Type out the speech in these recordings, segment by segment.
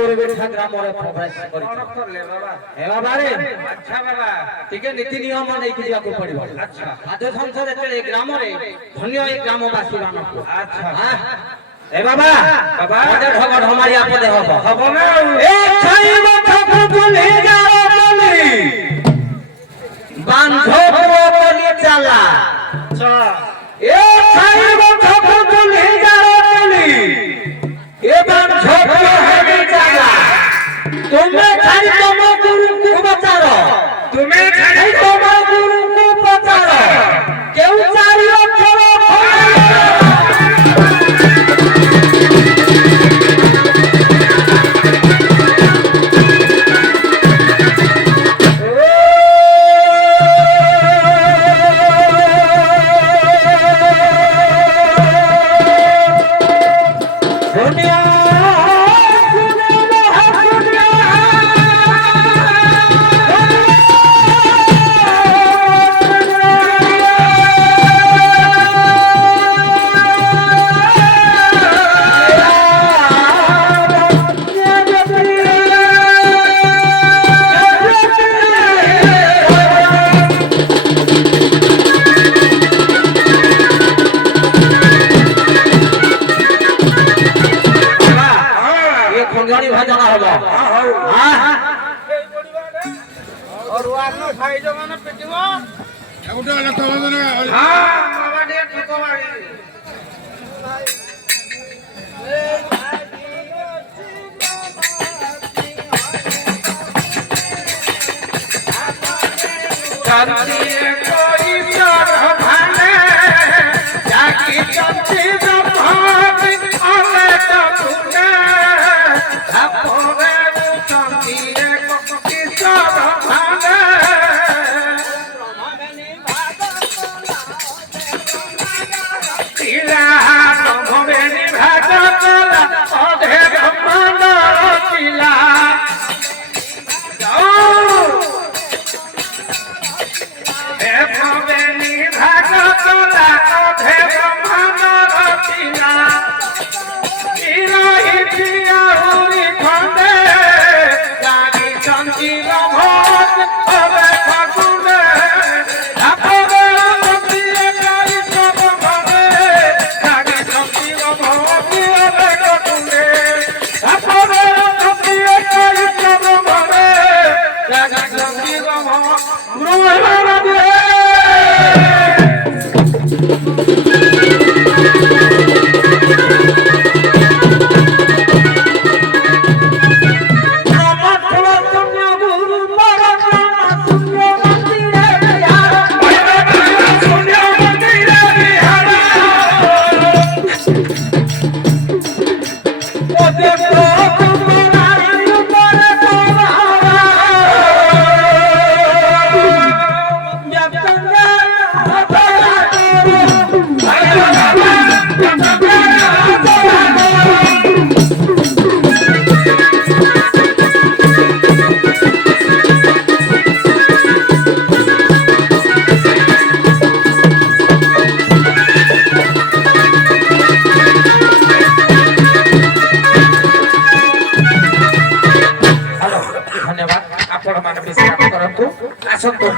ପରିବେଶ ଗ୍ରାମରେ ପ୍ରବେଶ କରିଛି। ଏ ବାବାରେ ଆଚ୍ଛା ବାବା ଟିକେ ନୀତି ନିୟମ ନେଇକି ଯିବାକୁ ପଡିବ। ଆଚ୍ଛା ସାଧୁ ସନ୍ଥ ଯେତେବେଳେ ଏ ଗ୍ରାମରେ ଧନ୍ୟ ଏ ଗ୍ରାମବାସୀ ମାନଙ୍କୁ ଆଚ୍ଛା ଏ ବାବା ବାବା ଢଗ ଢମାଳିଆ ପଦେ ହବ ହବ ନା ଏ ଖାଇବ ଠକୁ ତୁଲି ଯାଅ ବୋଲି ବାନ୍ଧ ପୁଅ ବୋଲି ଚାଲା ଏ ଖାଇବ ଠକୁ ତୁଲି ଯାଅ ବୋଲି ଏ ବାନ୍ଧ ପୁଅ ହେବି ଚାଲା ତୁମେ ଖାଇ ତମ ଗୁରୁଙ୍କୁ ପଚାର ତୁମେ ଖାଇ ତମ ଗୁରୁଙ୍କୁ ପଚାର କେଉଁ ଚାରି ଅକ୍ଷର भजन हब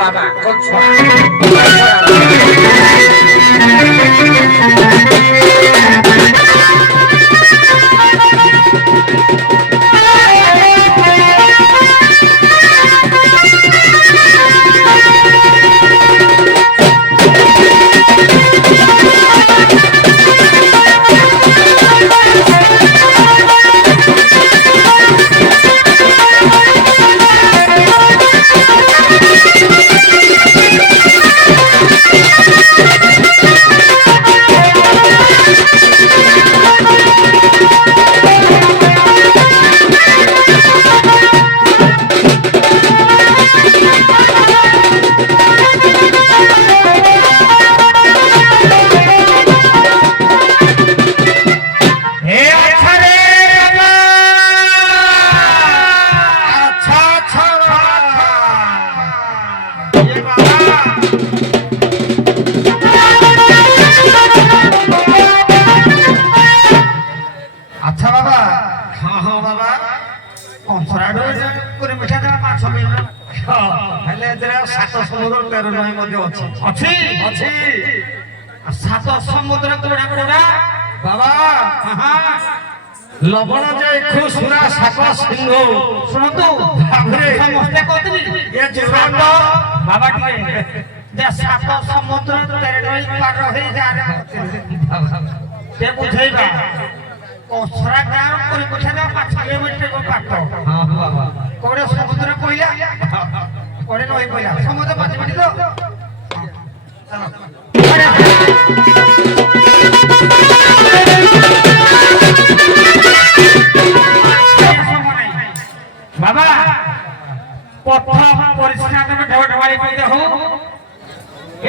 बाबा ହେଲେ ଏଥିରେ ସାତ ସମୁଦ୍ର 13 ନଈ ମଧ୍ୟ ଅଛି ଅଛି ଅଛି ଆଉ ସାତ ସମୁଦ୍ର କୋଡା କୋଡା ବାବା ଲବଣ ଯେ ଖୁସୁରା ସାପ ସିଂହ ଶୁଣନ୍ତୁ ତାପରେ ସମସ୍ତେ କହୁଥିଲି ଏ ଜୀବନ ବାବା ଟିକେ ଯେ ସାତ ସମୁଦ୍ର 13 ନଈ ପାର ହେଇ ଯାରେ ସେ ବୁଝେଇବା ଅସରା ଗାଁ କରି ବୁଝେଇବା 5 କିଲୋମିଟର ବାଟ ହଁ ବାବା କୋଡେ ସମୁଦ୍ର କହିଲା କୋଡେ ନଈ କହିଲା ସମୁଦ୍ର 5 ମିନିଟ ତ বাবা পথ পরিষ্কার করে ঢোট বাড়ি কইতে হো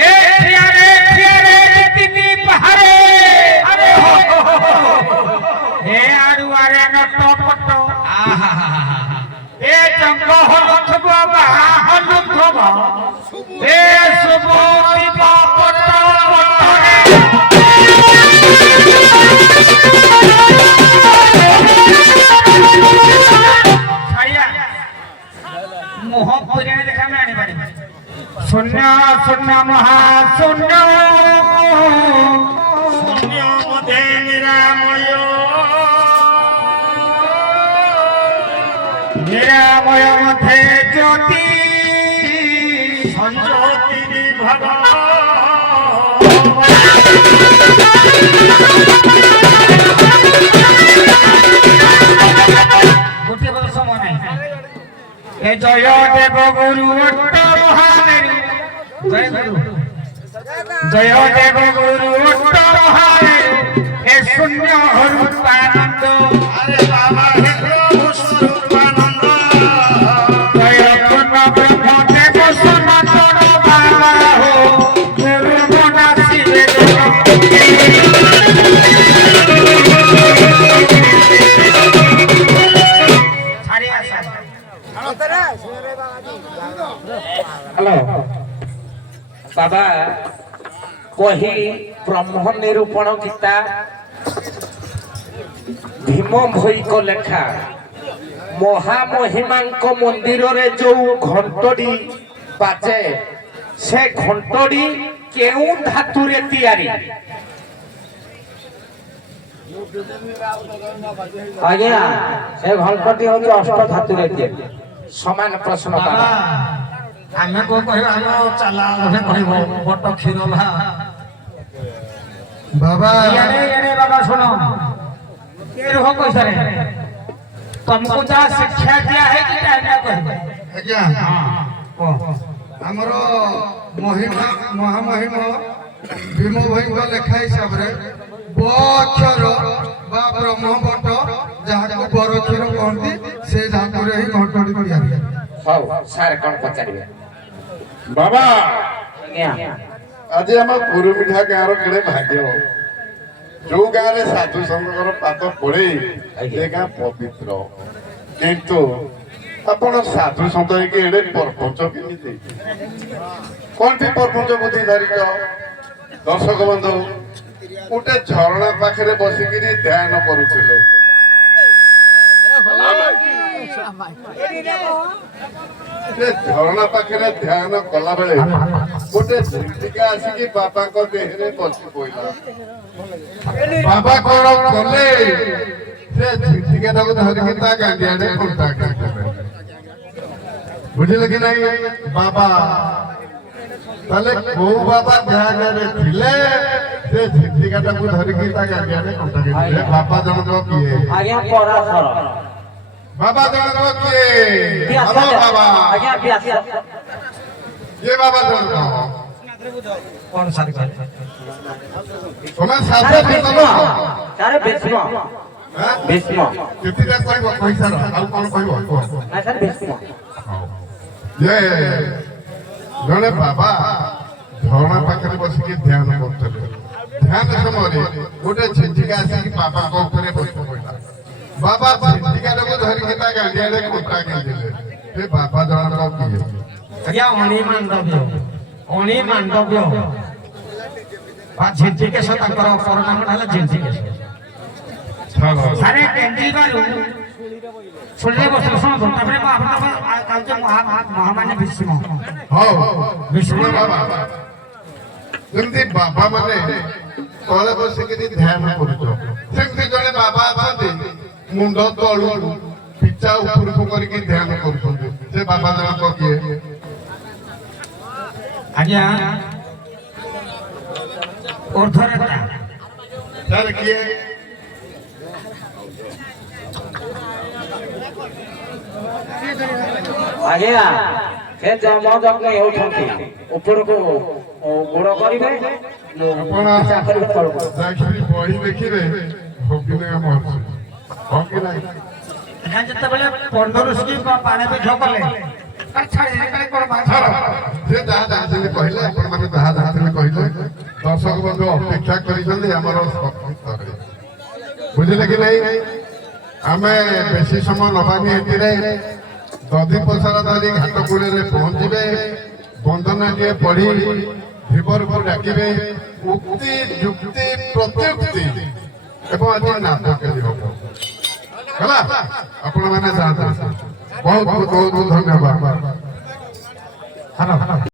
এ ফিয়ারে তিতি পাহাড়ে আরে এ আড়ু আরে নট পট এ জঙ্গ হলুথব বা হলুথব এ শুভ শিব পট পটরে মোহ করে দেখা আমি আনি পারি শূন্য শূন্য মহাশূন্য শূন্য মধ্যে নিরাময় নিরাময় মধ্যে জ্যোতি সঞ্জোতি ভগবান গোটিয়ে বছর সময় নাই এ জয় দেব গুরু অট্টরহানেরু জয় গুরু জয় দেব গুরু অট্টরহানেরু এ শূন্য রূপানন্দ আরে বাবা হে প্রভু স্বরূপানন্দ জয় পূর্ণ ব্রহ্ম দেব সনাতন বাবা হো গুরু মনা শিবে ছাড়ি আসা হ্যালো বাবা কহি ব্রহ্ম নিরূপণ গীতা ভীম ভৈক লেখা মহামহিমাঙ্ক মন্দিরে যে ঘণ্টটি বাজে সে ঘণ্টটি কেউ ধাতুরে তৈরি আজ্ঞা সে ঘণ্টটি হচ্ছে অষ্ট ধাতুরে তৈরি সমান প্রশ্ন বাবা ଆମେ କଣ କହିବା ଆମ ଚାଲା ଆମେ କହିବ ବଟ କ୍ଷୀର ବାବା ইয়ারে ইয়ারে বাবা শোনো কে রহ কইছরে तुमको जा शिक्षा दिया है कि टाइम ना कहबे ଆଜ୍ଞା ଆମର ମହିମା ମହାମହିମ ଭୀମ ଭୋଇଙ୍କ ଲେଖା ହିସାବରେ ବ ଅକ୍ଷର ବା ବ୍ରହ୍ମବଟ ଯାହାକୁ ବରକ୍ଷୀର କହନ୍ତି ସେ ଧାତୁରେ ହିଁ ଘଣ୍ଟଟି ତିଆରି ହଉ ସାର୍ କଣ ପଚାରିବେ ବାବା ଆଜ୍ଞା ଆଜି ଆମ କୁରୁମିଠା ଗାଁର କେଡ଼େ ଭାଗ୍ୟ ଯୋଉ ଗାଁରେ ସାଧୁ ସଂଘର ପାଦ ପଡେ ସେ ଗାଁ ପବିତ୍ର କିନ୍ତୁ ଆପଣ ସାଧୁ ସନ୍ଥ ହେଇକି ଏଡେ ପରପଞ୍ଚ କେମିତି କଣ ବି ପରପଞ୍ଚ ବୁଦ୍ଧି ଧରିଛ ଦର୍ଶକ ବନ୍ଧୁ ଗୋଟେ ଝରଣା ପାଖରେ ବସିକିରି ଧ୍ୟାନ କରୁଥିଲେ ସେ ଝରଣା ପାଖରେ ଧ୍ୟାନ କଲା ବେଳେ ଗୋଟେ ଝିଣ୍ଟିକା ଆସିକି ବାବାଙ୍କ ଦେହରେ ବସି ପଇଲା ବାବା କଣ କଲେ ସେ ଝିଣ୍ଟିକାଟାକୁ ଧରିକି ତା ଗାଣ୍ଡିଆରେ କଣ୍ଟାକ୍ଟ କଲେ ବୁଝିଲେ କି ନାଇଁ ବାବା ତାହେଲେ କୋଉ ବାବା ଧ୍ୟାନରେ ଥିଲେ ସେ ଝିଣ୍ଟିକାଟାକୁ ଧରିକି ତା ଗାଣ୍ଡିଆରେ କଣ୍ଟାକ୍ଟ କଲେ ବାବା ଜଣକ କିଏ ଆଜ୍ଞା ପରାଶର ବାବା ଜଣକ କିଏ ବ୍ୟାସ ଆମ ବାବା ଆଜ୍ଞା ବ୍ୟାସ ये बाबा जणक କଣ ସାରି କହିଲେ ତମେ ସାରେ ସାଧୁ ଭୀଷ୍ମ ସାରେ ଭୀଷ୍ମ ଭୀଷ୍ମ କେତେଟା କହିବ କହିସାର ଆଉ କଣ କହିବ କୁହ ନା ସାରେ ଭୀଷ୍ମ ଯେ ଜଣେ ବାବା ଝରଣା ପାଖରେ ବସିକି ଧ୍ୟାନ କରୁଥିଲେ ଧ୍ୟାନ ସମୟରେ ଗୋଟେ ଝିଣ୍ଟିକା ଆସିକି ବାବାଙ୍କ ଉପରେ ବସି ପଡ଼ିଲା ବାବା ଝିଣ୍ଟିକାଟାକୁ ଧରିକି ତା ଗାଣ୍ଡିଆରେ କଣ୍ଟା ଗେଞ୍ଜିଲେ ସେ ବାବା ଜଣକ କିଏ ଆଜ୍ଞା ଅଣି ମାଣ୍ଡବ୍ୟ ବା ଝିଣ୍ଟିକେଶ ତାଙ୍କର ଅପର ନାମଟା ହେଲା ଝିଣ୍ଟିକେଶ ଛାଡ଼ ସାରେ କେଞ୍ଜିବାରୁ ଶୁଣିଲେ ବସିଲେ ଶୁଣନ୍ତୁ ତାପରେ ମୁଁ ଆପଣଙ୍କ କାଉଛି ମହାମାନ୍ୟ ଭୀଷ୍ମ ହଉ ଭୀଷ୍ମ ବାବା ଯେମିତି ବାବା ମାନେ ତଳେ ବସିକିରି ଧ୍ୟାନ କରୁଛ ସେମିତି ଜଣେ ବାବା ଅଛନ୍ତି ମୁଣ୍ଡ ତଳୁ ପିଚା ଉପରକୁ କରିକି ଧ୍ୟାନ କରୁଛନ୍ତି ସେ ବାବା ଜଣକ କିଏ ଆଜ୍ଞା ଉର୍ଦ୍ଧ୍ୱରେତା ତାର କିଏ ଆଜ୍ଞା ସେ ଜମ ଯଜ୍ଞ ହେଉଛନ୍ତି ଉପରକୁ ଗୋଡ଼ କରିବେ ଆପଣ ଚାକରି ତଳକୁ ଯାଇକି ବହି ଦେଖିବେ ଭଗିନେ ଆମ ହଁ କି ନାହିଁ ଆଜ୍ଞା ଯେତେବେଳେ 15 ଋଷି ପାଣି ପେଛ କଲେ ଛାଡ଼ି କାଳେ କଣ ଛାଡ଼ ସେ ଯାହା ଜାଣିଛନ୍ତି କହିଲେ ଆପଣମାନେ ଯାହା ଜାଣିଛନ୍ତି କହିଲେ ଦର୍ଶକ ବନ୍ଧୁ ଅପେକ୍ଷା କରିଛନ୍ତି ଆମର ସତ୍ୟରେ ବୁଝିଲେ କି ନାହିଁ ଆମେ ବେଶୀ ସମୟ ନବାନି ଏଥିରେ ଦଧି ପୋଷାର ଧରି ଘାଟ କୂଳରେ ପହଞ୍ଚିବେ ବନ୍ଦନାଟିଏ ପଢି ଧୀବରକୁ ଡାକିବେ ଉକ୍ତି ଯୁକ୍ତି ପ୍ରତ୍ୟୁକ୍ତି ଏବଂ ଆଜି ନାଟକରେ ହବ ହେଲା ଆପଣମାନେ ଯାଆନ୍ତୁ ବହୁତ ବହୁତ ଧନ୍ୟବାଦ।